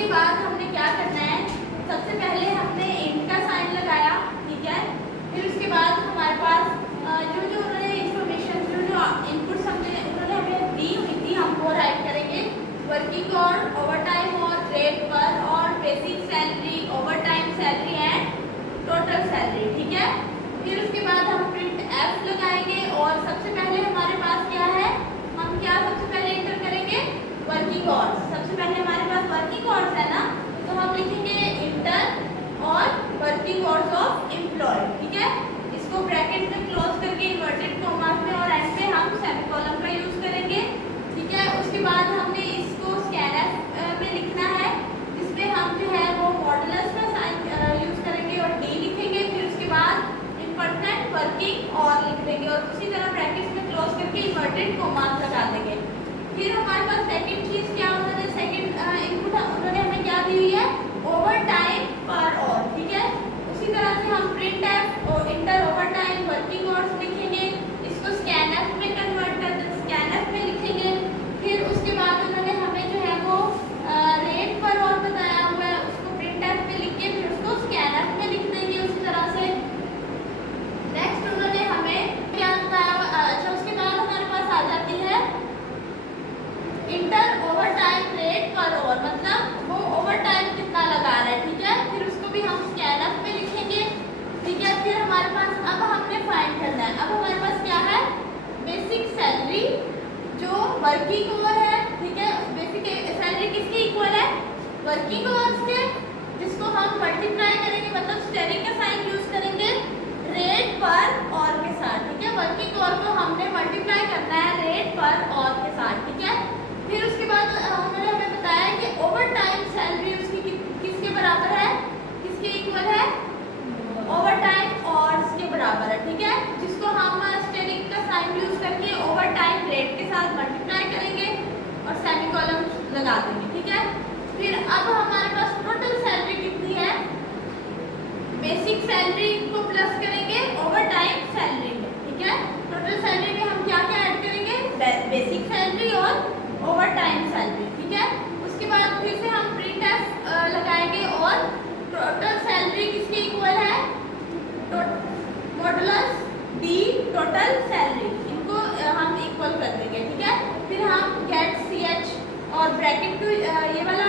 उसके बाद हमने क्या करना है, सबसे पहले हमने इंट का साइन लगाया, ठीक है। फिर उसके बाद हमारे पास जो जो उन्होंने इंफॉर्मेशन, जो जो इनपुट्स उन्होंने हमें दी हुई थी, हम वो राइट करेंगे। वर्किंग और ओवर टाइम और रेट पर और basic salary, over time salary and total salary, ठीक है। फिर उसके बाद हम प्रिंट एफ लगाएंगे और सबसे पहले हमारे पास क्या है, हम क्या सबसे पहले एंटर करेंगे, वर्किंग आवर्स। सबसे पहले हमारे पास वर्किंग आवर्स है ना, तो हम लिखेंगे इंटर और वर्किंग आवर्स ऑफ एम्प्लॉय, ठीक है। इसको ब्रैकेट में क्लोज करके इन्वर्टेड कॉमास में और एंड पे हम सेमीकोलन का यूज करेंगे, ठीक है। उसके बाद हमने इसको स्कैनफ में लिखना है, जिसमें हम जो है वो मॉडुलस का साइन यूज करेंगे और डी लिखेंगे। फिर उसके बाद इम्परफेक्ट वर्किंग और लिख देंगे और उसी तरह ब्रैकेट्स में क्लोज करके इन्वर्टेड कॉमास लगा देंगे। फिर हमारे पास सेकंड चीज क्या, उन्होंने सेकंड इनपुट उन्होंने हमें क्या दी हुई है, ओवर टाइम पर और, ठीक है। उसी तरह से हम प्रिंट एफ और inter over time working hours लिखेंगे, इसको स्कैनफ में कन्वर्ट कर देंगे, स्कैनफ में लिखेंगे। फिर उसके बाद उन्होंने हमें जो है वो रेट पर और बताया हुआ है, उसको प्रिंट एफ में लिख के फिर उसको स्कैनफ में लिख देंगे उसी तरह से। नेक्स्ट उन्होंने हमें क्या बताया, अच्छा उसके बाद हमारे पास आ जाती है इंटर ओवर टाइम रेट पर और, मतलब वो ओवर टाइम कितना लगा रहा है, ठीक है। फिर उसको भी हम स्कैनफ में लिखेंगे, ठीक है। फिर हमारे पास अब हमने फाइंड करना है, अब हमारे पास क्या है, बेसिक सैलरी जो वर्किंग आवर है, ठीक है। बेसिक सैलरी किसके इक्वल है, वर्किंग आवर्स के, जिसको हम मल्टीप्लाई करेंगे, मतलब स्टेरिंग का साइन यूज करेंगे रेट पर और के साथ, ठीक है। वर्किंग आवर को हमने मल्टीप्लाई करना है रेट पर और के साथ, ठीक है। फिर उसके बाद उन्होंने हमें बताया कि ओवर टाइम सैलरी उसकी किसके बराबर है, किसके इक्वल है, ओवर टाइम आवर्स के बराबर है, ठीक है। जिसको हम स्टेरिंग का साइन यूज करके ओवर टाइम रेट के साथ मल्टीप्लाई करेंगे और सेमीकोलन लगा देंगे, ठीक है। फिर अब हमारे पास टोटल सैलरी कितनी है, बेसिक सैलरी को प्लस करेंगे ओवर टाइम सैलरी में, ठीक है। टोटल सैलरी में हम क्या क्या ऐड करेंगे, बेसिक सैलरी और ओवर टाइम सैलरी, ठीक है। उसके बाद फिर से हम प्रिंट एफ लगाएंगे और टोटल सैलरी किसके इक्वल है, मॉडुलस डी टोटल सैलरी, इनको हम इक्वल कर देंगे, ठीक है। फिर हम गेट सी एच और ब्रैकेट टू ये वाला